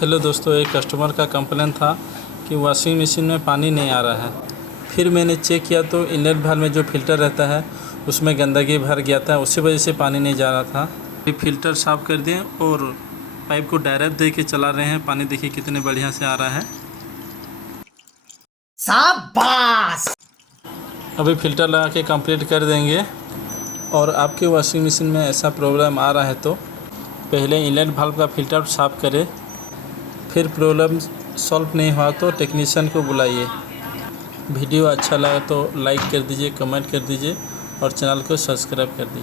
Hello दोस्तों, एक customer का कंप्लेन था कि वॉशिंग मशीन में पानी नहीं आ रहा है। फिर मैंने चेक किया तो इनलेट वाल्व में जो फ़िल्टर रहता है उसमें गंदगी भर गया था, उसी वजह से पानी नहीं जा रहा था। फिर फ़िल्टर साफ़ कर दिए और पाइप को डायरेक्ट दे के चला रहे हैं। पानी देखिए कितने बढ़िया से आ रहा है। शाबाश! अभी फ़िल्टर लगा के कंप्लीट कर देंगे। और आपके वॉशिंग मशीन में ऐसा प्रॉब्लम आ रहा है तो पहले इनलेट वाल्व का फ़िल्टर साफ़ करें, फिर प्रॉब्लम सॉल्व नहीं हुआ तो टेक्नीशियन को बुलाइए। वीडियो अच्छा लगा तो लाइक कर दीजिए, कमेंट कर दीजिए और चैनल को सब्सक्राइब कर दीजिए।